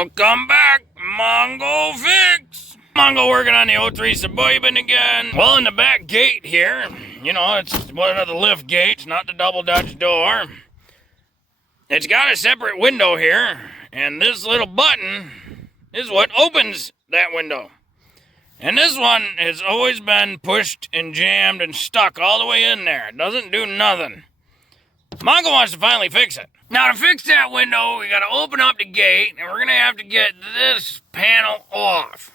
Welcome back, Mongo Fix. Mongo working on the 03 Suburban again. Well, in the back gate here, you know, it's one of the lift gates, not the double Dutch door. It's got a separate window here, and this little button is what opens that window. And this one has always been pushed and jammed and stuck all the way in there. It doesn't do nothing. Mongo wants to finally fix it. Now, to fix that window, we got to open up the gate, and we're going to have to get this panel off.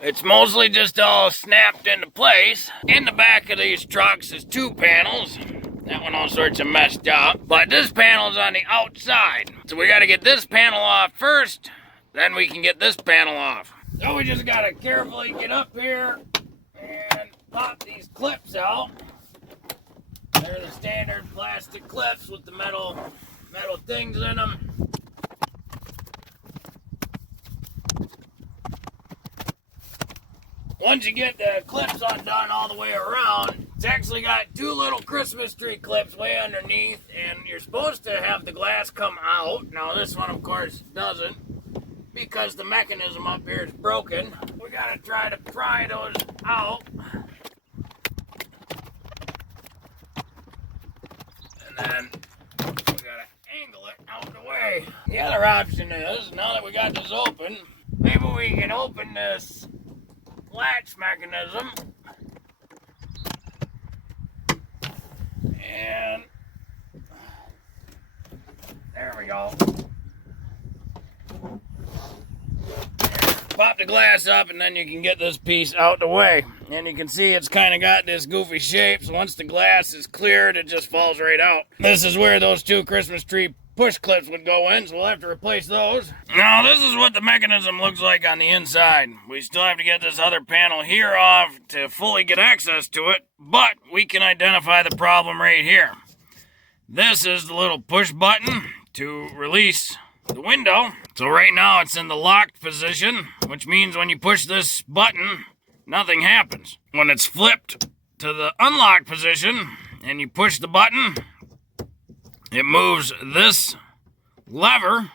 It's mostly just all snapped into place. In the back of these trucks is two panels. That one all sorts of messed up. But this panel's on the outside. So we got to get this panel off first, then we can get this panel off. So we just got to carefully get up here and pop these clips out. They're the standard plastic clips with the metal things in them. Once you get the clips undone all the way around, it's actually got two little Christmas tree clips way underneath, and you're supposed to have the glass come out. Now this one, of course, doesn't, because the mechanism up here is broken. We gotta try to pry those out. And then we gotta angle it out of the way. The other option is, now that we got this open, maybe we can open this latch mechanism. And there we go. Pop the glass up, and then you can get this piece out the way. And you can see it's kind of got this goofy shape, so once the glass is cleared, it just falls right out. This is where those two Christmas tree push clips would go in, so we'll have to replace those. Now, this is what the mechanism looks like on the inside. We still have to get this other panel here off to fully get access to it, but we can identify the problem right here. This is the little push button to release the window. So right now it's in the locked position, which means when you push this button, nothing happens. When it's flipped to the unlocked position and you push the button, it moves this lever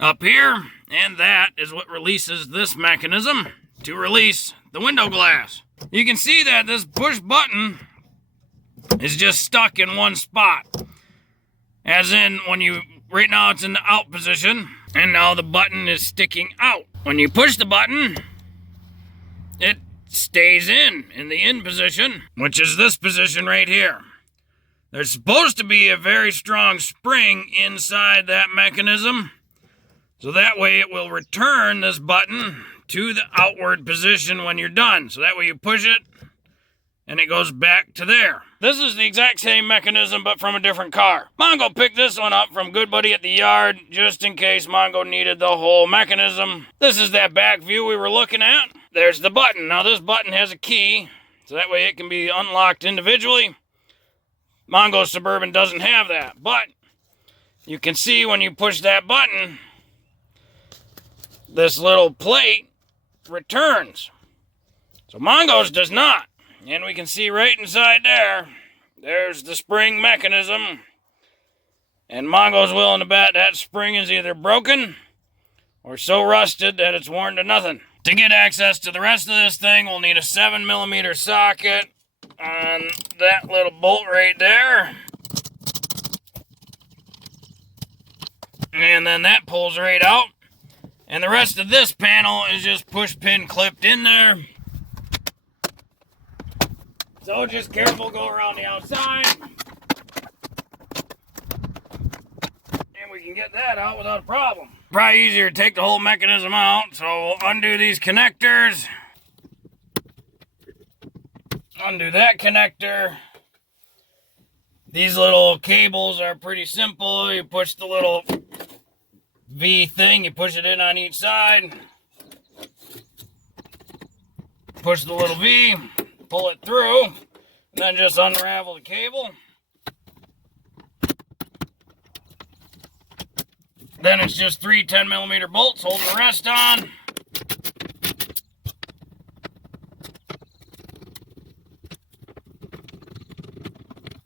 up here, and that is what releases this mechanism to release the window glass. You can see that this push button is just stuck in one spot. As in, right now it's in the out position, and now the button is sticking out. When you push the button, it stays in the in position, which is this position right here. There's supposed to be a very strong spring inside that mechanism, so that way it will return this button to the outward position when you're done. So that way you push it, and it goes back to there. This is the exact same mechanism, but from a different car. Mongo picked this one up from Good Buddy at the yard, just in case Mongo needed the whole mechanism. This is that back view we were looking at. There's the button. Now this button has a key, so that way it can be unlocked individually. Mongo Suburban doesn't have that, but you can see when you push that button, this little plate returns. So Mongo's does not. And we can see right inside there's the spring mechanism. And Mongo's willing to bet that spring is either broken or so rusted that it's worn to nothing. To get access to the rest of this thing, we'll need a 7mm socket on that little bolt right there. And then that pulls right out. And the rest of this panel is just push pin clipped in there. So just careful, go around the outside. And we can get that out without a problem. Probably easier to take the whole mechanism out. So we'll undo these connectors. Undo that connector. These little cables are pretty simple. You push the little V thing, you push it in on each side. Push the little V, pull it through, and then just unravel the cable. Then it's just three 10mm bolts holding the rest on.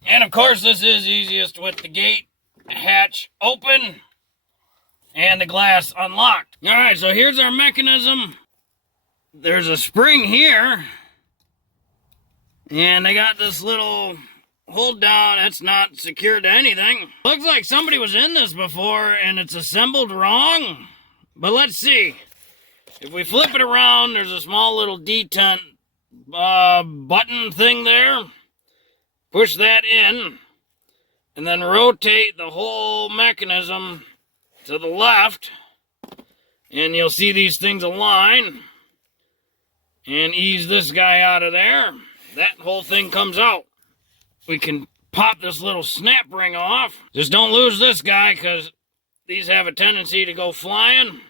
And of course, this is easiest with the gate hatch open and the glass unlocked. All right, so here's our mechanism. There's a spring here, and they got this little hold down. It's not secured to anything. Looks like somebody was in this before and it's assembled wrong. But let's see. If we flip it around, there's a small little detent button thing there. Push that in, and then rotate the whole mechanism to the left, and you'll see these things align, and ease this guy out of there. That whole thing comes out. We can pop this little snap ring off. Just don't lose this guy, because these have a tendency to go flying.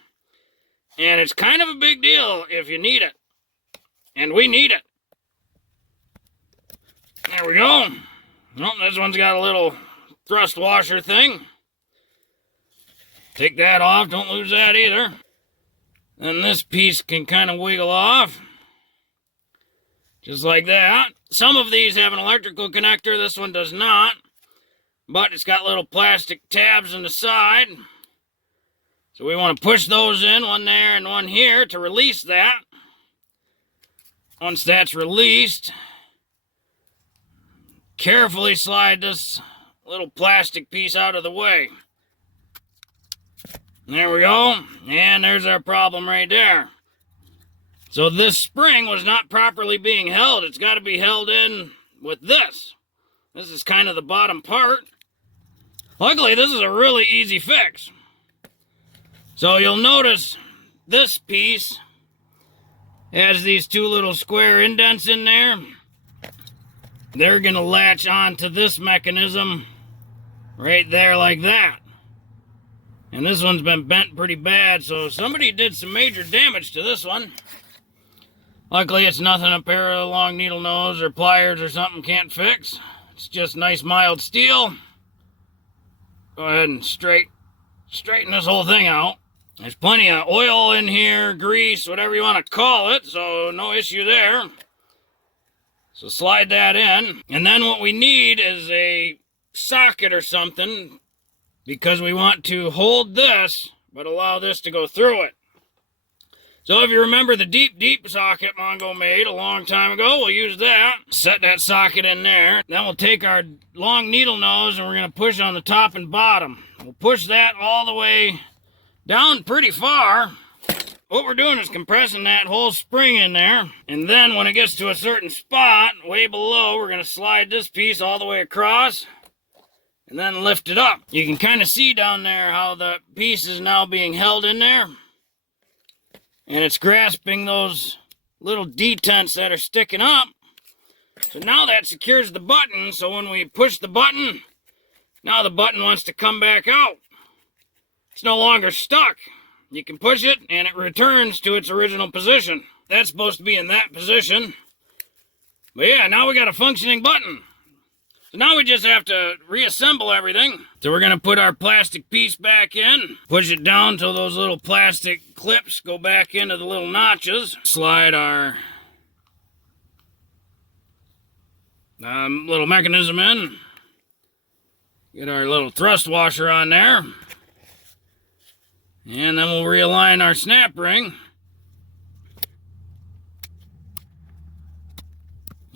And it's kind of a big deal if you need it. And we need it. There we go. Oh, this one's got a little thrust washer thing. Take that off. Don't lose that either. Then this piece can kind of wiggle off. Just like that. Some of these have an electrical connector. This one does not. But it's got little plastic tabs on the side. So we want to push those in, one there and one here, to release that. Once that's released, carefully slide this little plastic piece out of the way. There we go. And there's our problem right there. So this spring was not properly being held. It's got to be held in with this. This is kind of the bottom part. Luckily, this is a really easy fix. So you'll notice this piece has these two little square indents in there. They're going to latch onto this mechanism right there like that. And this one's been bent pretty bad, so somebody did some major damage to this one. Luckily, it's nothing a pair of long needle nose or pliers or something can't fix. It's just nice mild steel. Go ahead and straighten this whole thing out. There's plenty of oil in here, grease, whatever you want to call it, so no issue there. So slide that in. And then what we need is a socket or something, because we want to hold this, but allow this to go through it. So if you remember the deep socket Mongo made a long time ago, we'll use that. Set that socket in there. Then we'll take our long needle nose and we're going to push on the top and bottom. We'll push that all the way down pretty far. What we're doing is compressing that whole spring in there. And then when it gets to a certain spot, way below, we're going to slide this piece all the way across. And then lift it up. You can kind of see down there how the piece is now being held in there. And it's grasping those little detents that are sticking up. So now that secures the button. So when we push the button, now the button wants to come back out. It's no longer stuck. You can push it and it returns to its original position. That's supposed to be in that position. But yeah, now we got a functioning button. So now we just have to reassemble everything. So we're going to put our plastic piece back in. Push it down till those little plastic clips go back into the little notches. Slide our little mechanism in. Get our little thrust washer on there. And then we'll realign our snap ring.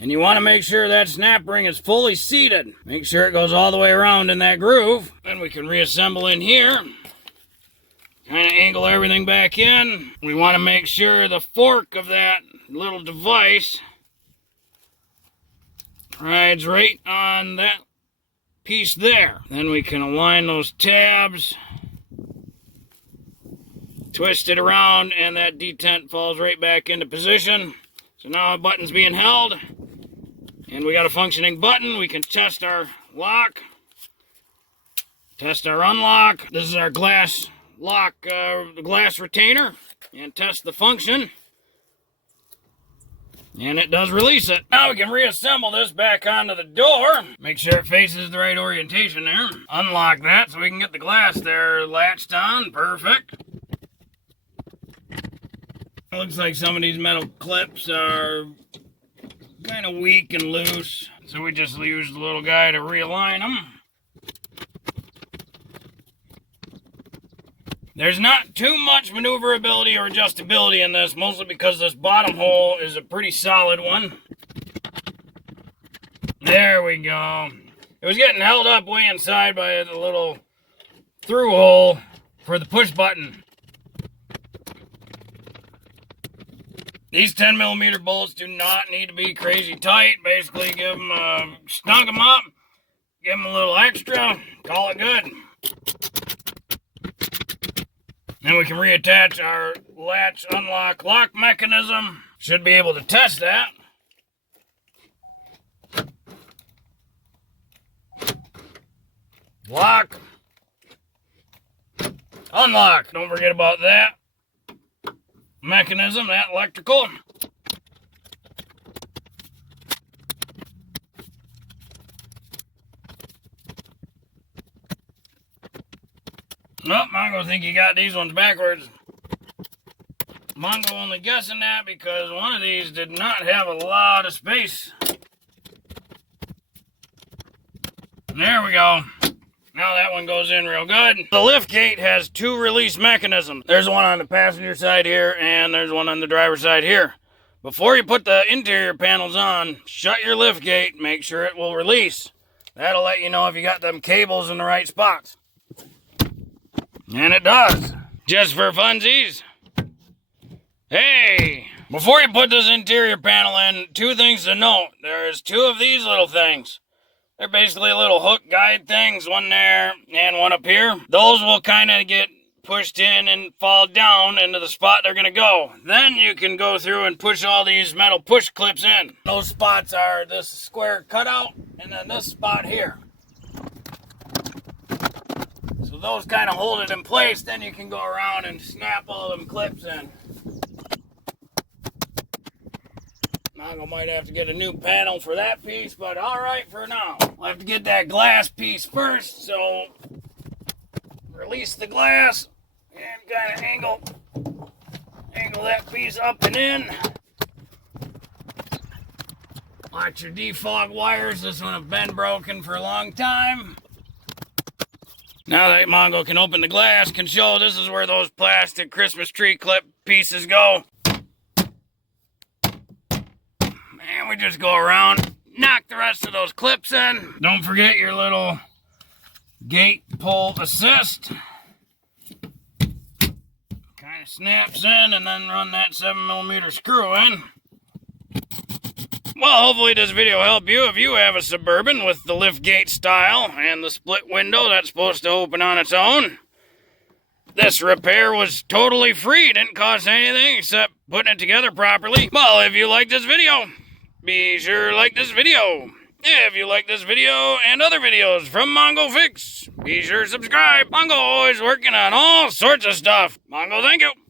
And you want to make sure that snap ring is fully seated. Make sure it goes all the way around in that groove. Then we can reassemble in here. Kind of angle everything back in. We want to make sure the fork of that little device rides right on that piece there. Then we can align those tabs. Twist it around and that detent falls right back into position. So now our button's being held. And we got a functioning button. We can test our lock, test our unlock. This is our glass lock, glass retainer, and test the function. And it does release it. Now we can reassemble this back onto the door. Make sure it faces the right orientation there. Unlock that so we can get the glass there latched on. Perfect. Looks like some of these metal clips are kind of weak and loose, so we just use the little guy to realign them. There's not too much maneuverability or adjustability in this, mostly because this bottom hole is a pretty solid one. There we go. It was getting held up way inside by the little through hole for the push button. These 10mm bolts do not need to be crazy tight. Basically, snug them up, give them a little extra, call it good. Then we can reattach our latch unlock lock mechanism. Should be able to test that. Lock. Unlock. Don't forget about that mechanism, that electrical. Nope, Mongo think you got these ones backwards. Mongo only guessing that because one of these did not have a lot of space. There we go. Now that one goes in real good. The lift gate has two release mechanisms. There's one on the passenger side here, and there's one on the driver's side here. Before you put the interior panels on, shut your lift gate, make sure it will release. That'll let you know if you got them cables in the right spots. And it does. Just for funsies. Hey! Before you put this interior panel in, two things to note. There's two of these little things. They're basically little hook guide things, one there and one up here. Those will kind of get pushed in and fall down into the spot they're going to go. Then you can go through and push all these metal push clips in. Those spots are this square cutout and then this spot here. So those kind of hold it in place. Then you can go around and snap all them clips in. Mongo might have to get a new panel for that piece, but alright for now. We'll have to get that glass piece first, so release the glass and kind of angle that piece up and in. Watch your defog wires. This one has been broken for a long time. Now that Mongo can open the glass, can show this is where those plastic Christmas tree clip pieces go. And we just go around, knock the rest of those clips in. Don't forget your little gate pull assist. Kind of snaps in and then run that 7mm screw in. Well, hopefully this video helped you if you have a Suburban with the lift gate style and the split window that's supposed to open on its own. This repair was totally free. Didn't cost anything except putting it together properly. Well, if you like this video, be sure to like this video. If you like this video and other videos from Mongo Fix, be sure to subscribe. Mongo always working on all sorts of stuff. Mongo, thank you.